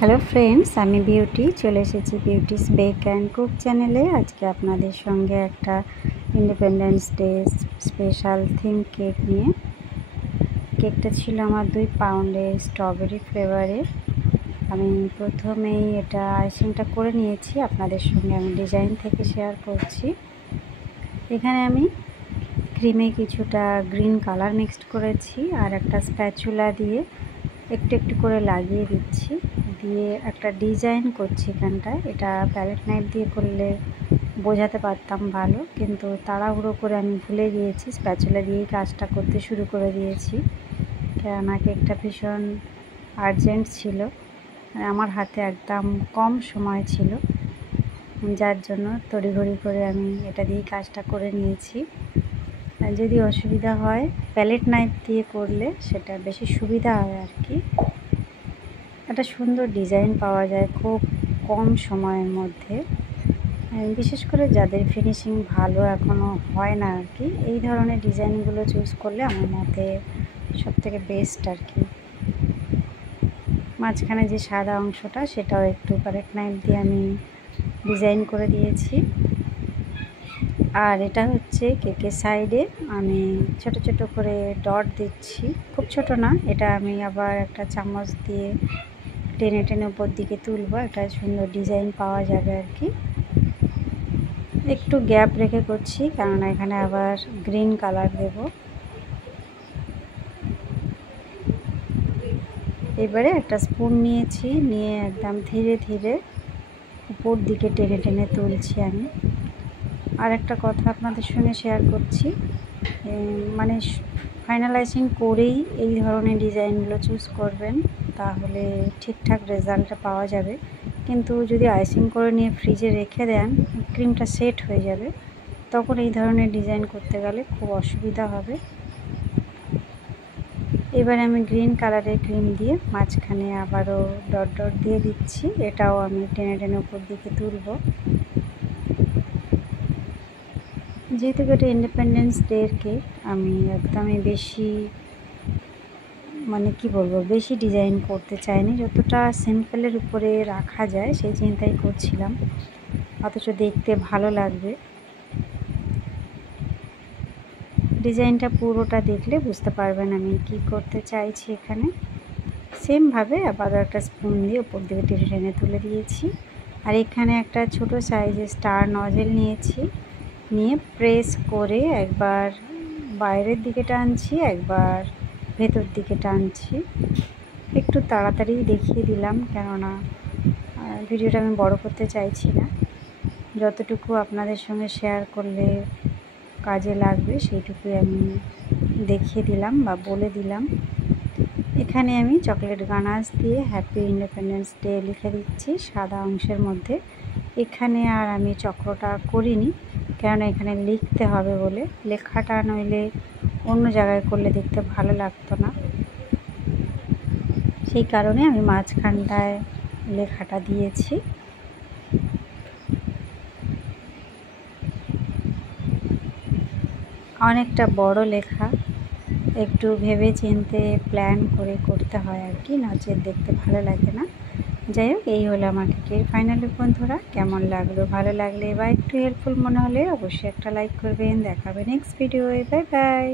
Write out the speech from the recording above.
Hello friends, আমি beauty চলে এসেছি বিউটিস বেক অ্যান্ড কুক চ্যানেলে। আজকে আপনাদের সঙ্গে একটা independence day special theme cake নিয়ে। কেকটা ছিল আমার 2 পাউন্ডের স্ট্রবেরি ফ্লেভারের। আমি প্রথমেই এটা আইসিংটা করে নিয়েছি, আপনাদের সঙ্গে আমি ডিজাইন থেকে শেয়ার করছি। এখানে আমি ক্রিমে কিছুটা গ্রিন কালার মিক্সড করেছি আর একটা স্প্যাচুলা দিয়ে একটু একটু করে লাগিয়ে দিচ্ছি, দিয়ে একটা ডিজাইন করছি এখানটায়। এটা প্যালেট নাইফ দিয়ে করলে বোঝাতে পারতাম ভালো, কিন্তু তাড়াহুড়ো করে আমি ভুলে গিয়েছি, স্প্যাচুলা দিয়েই কাজটা করতে শুরু করে দিয়েছি। কেননা কেকটা ভীষণ আর্জেন্ট ছিল, আমার হাতে একদম কম সময় ছিল, যার জন্য তড়িঘড়ি করে আমি এটা দিয়েই কাজটা করে নিয়েছি। যদি অসুবিধা হয় প্যালেট নাইফ দিয়ে করলে সেটা বেশি সুবিধা হয় আর কি। একটা সুন্দর ডিজাইন পাওয়া যায় খুব কম সময়ের মধ্যে, বিশেষ করে যাদের ফিনিশিং ভালো এখনও হয় না আর কি, এই ধরনের ডিজাইনগুলো চুজ করলে আমার মতে সবথেকে বেস্ট আর কি। মাঝখানে যে সাদা অংশটা সেটাও একটু প্যালেট নাইফ দিয়ে আমি ডিজাইন করে দিয়েছি। আর এটা হচ্ছে কেকের সাইডে আমি ছোট ছোট করে ডট দিচ্ছি, খুব ছোট না, এটা আমি আবার একটা চামচ দিয়ে টেনে টেনে উপর দিকে তুলবো, একটা সুন্দর ডিজাইন পাওয়া যাবে আর কি। একটু গ্যাপ রেখে করছি কারণ এখানে আবার গ্রিন কালার দেব। এবারে একটা স্পুন নিয়েছি, নিয়ে একদম ধীরে ধীরে উপর দিকে টেনে টেনে তুলছি আমি। আর একটা কথা আপনাদের সঙ্গে শেয়ার করছি, মানে ফাইনালাইজিং করেই এই ধরনের ডিজাইনগুলো চুজ করবেন, তাহলে ঠিকঠাক রেজাল্টটা পাওয়া যাবে। কিন্তু যদি আইসিং করে নিয়ে ফ্রিজে রেখে দেন, ক্রিমটা সেট হয়ে যাবে, তখন এই ধরনের ডিজাইন করতে গেলে খুব অসুবিধা হবে। এবার আমি গ্রিন কালারের ক্রিম দিয়ে মাঝখানে আবারও ডট ডট দিয়ে দিচ্ছি, এটাও আমি টেনে টেনে উপর দিকে তুলব। যেহেতু এটা ইন্ডিপেন্ডেন্স ডের কেক, আমি একদমই বেশি কি বলবো, বেশি ডিজাইন করতে চাইনি, যতটা সিম্পলের উপরে রাখা যায় সেই চিন্তাই করছিলাম, অথচ দেখতে ভালো লাগবে। ডিজাইনটা পুরোটা দেখলে বুঝতে পারবেন আমি কি করতে চাইছি এখানে। সেমভাবে আবার একটা স্পুন দিয়ে উপর দিকে টেনে টেনে তুলে দিয়েছি। আর এখানে একটা ছোট সাইজের স্টার নজেল নিয়েছি, নিয়ে প্রেস করে একবার বাইরের দিকে টানছি, একবার ভেতর দিকে টানছি। একটু তাড়াতাড়ি দেখিয়ে দিলাম, কেননা ভিডিওটা আমি বড় করতে চাইছি না, যতটুকু আপনাদের সঙ্গে শেয়ার করলে কাজে লাগবে সেইটুকুই আমি দেখিয়ে দিলাম বা বলে দিলাম। এখানে আমি চকলেট গানাশ দিয়ে হ্যাপি ইন্ডিপেন্ডেন্স ডে লিখে দিচ্ছি সাদা অংশের মধ্যে। এখানে আর আমি চক্রটা করিনি, কেননা এখানে লিখতে হবে বলে, লেখাটা নইলে অন্য জায়গায় করলে দেখতে ভালো লাগতো না, সেই কারণে আমি মাঝখানটায় লেখাটা দিয়েছি। অনেকটা বড় লেখা, একটু ভেবে চিন্তে প্ল্যান করে করতে হয় আর কি, নচেত দেখতে ভালো লাগে না। যাই হোক, এই হলো আমার কেকের ফাইনাল লুক। বন্ধুরা, কেমন লাগলো? ভালো লাগলে বা একটু হেল্পফুল মনে হলে অবশ্যই একটা লাইক করবেন। দেখাবে নেক্সট ভিডিওয়ে। Bye bye.